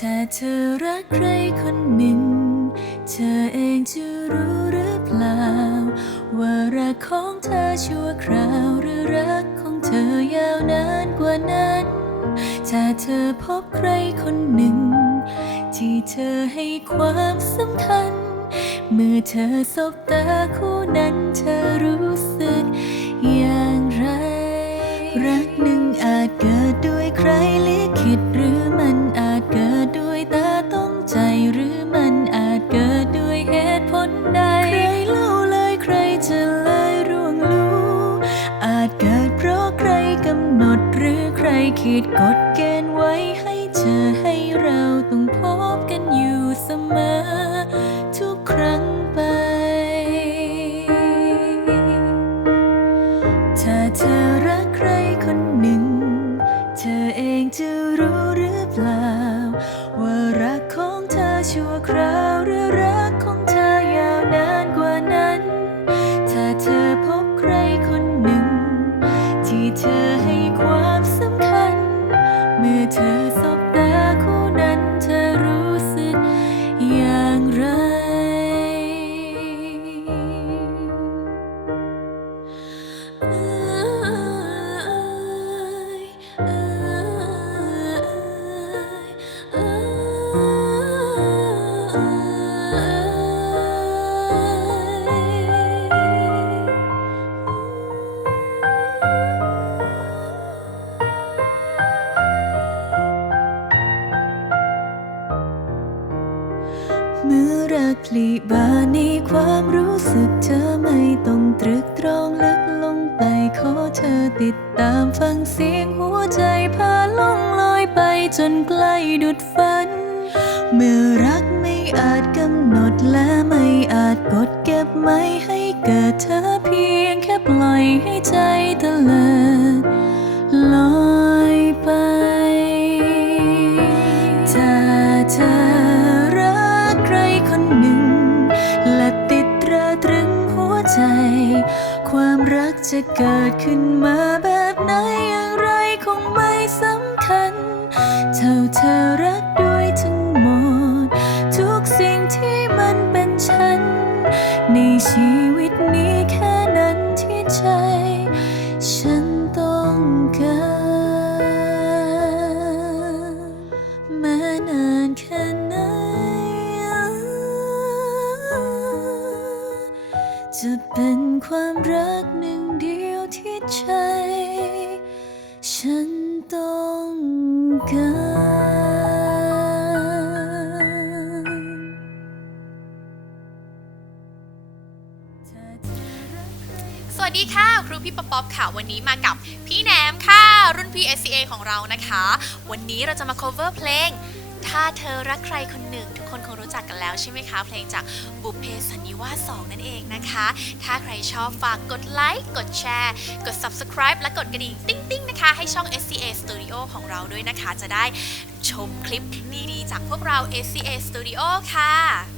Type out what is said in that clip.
ถ้าเธอรักใครคนหนึ่ง เธอเองจะรู้หรือเปล่า ว่ารักของเธอชั่วคราวหรือรักของเธอยาวนานกว่านั้น ถ้าเธอพบใครคนหนึ่ง ที่เธอให้ความสำคัญ เมื่อเธอสบตาคู่นั้นเธอรู้สึกอย่างไร รักหนึ่งอาจเกิดด้วยใครลิขิตหรือ หรือใครขีดกฎเกณฑ์ไว้ให้เธอให้เราต้องพบกันอยู่เสมอ ทุกครั้งไป ถ้าเธอรักใครคนหนึ่ง เธอเองจะรู้หรือเปล่า ว่ารักของเธอชั่วคราว อรักลีบานในความรู้สึกเธอไม่ต้องตรึกตรองลึกลงไปขอเธอติดตามฟังเสียงหัวใจพาล่องลอยไปจนใกล้ดุดฝัน เมื่อรักไม่อาจกำหนดและไม่อาจกดเก็บไม่ให้เกิดเธอเพียงแค่ปล่อยให้ใจเตลิดลอยไปถ้าเธอ ความรักจะเกิดขึ้นมาแบบไหนอย่างไรคงไม่สำคัญ เท่าเธอรักด้วย จะเป็นความรักหนึ่งเดียวที่ใจ ฉันต้องการสวัสดีค่ะ ครูพี่ป๊อปป๊อปค่ะ วันนี้มากับพี่แหนมค่ะ รุ่นพี่ SCA ของเรานะคะ วันนี้เราจะมา cover เพลง ถ้าเธอรักใครคนหนึ่ง ทุกคนคงรู้จักกันแล้วใช่ไหมคะ เพลงจากบุพเพสันนิวาส2นั่นเองนะคะ ถ้าใครชอบฝากกดไลค์ กดแชร์ กด subscribe และกดกระดิ่งติ๊งๆนะคะ ให้ช่อง SCA Studio ของเราด้วยนะคะ จะได้ชมคลิปดีๆ จากพวกเรา SCA Studio ค่ะ